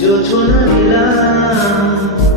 就除了你了。